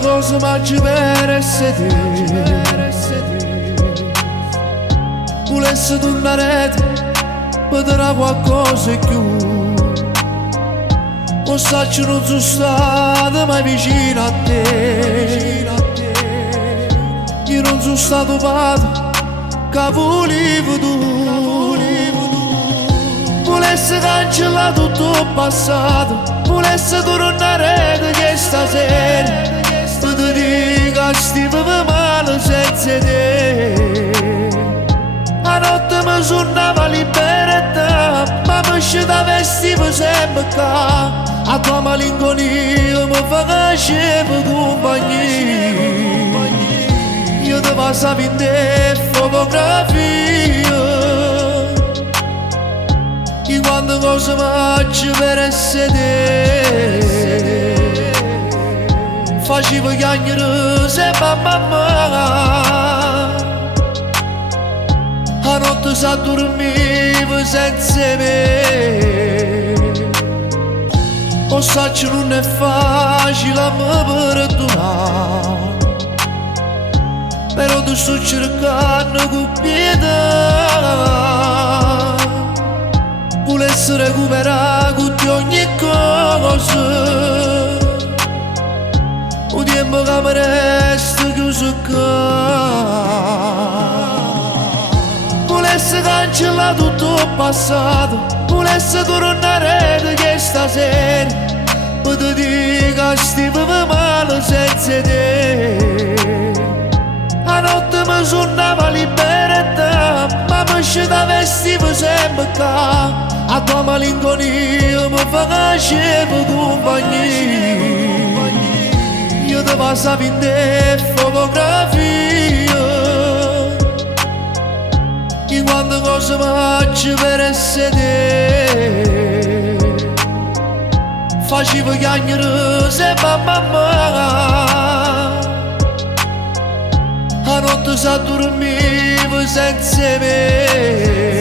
cosa ma ci per essere volesse tornare vedrà qualcosa più o sacci non sono stato mai vicino a te io non sono stato padre che volevo tu volesse cancellare tutto il passato volesse tornare da che stasera ti dico che stiamo male senza te a notte mi suonava libertà ma mi scita vestivo sempre qua a tua malinconia mi faceva compagnia io ti passavo in te fotografia e quante cose faccio per essere facevo chiacchiere sempre a mamma a notte si addormiva senza me o saccio non è facile a me perdonare però ti sto cercando con pietà volessi recuperare con te ogni cosa un tempo che mi resta chiuso qua volesse cancellare tutto il passato volesse tornare da che stasera ma ti dico che stiamo male senza te a notte mi suonava libertà ma mi scita vestivo sempre qua a tua malinconia mi faceva compagnia io ti passavo in te fotografia e quante cose faccio per essere facevo chiacchiere sempre a mamma a notte si addormiva senza me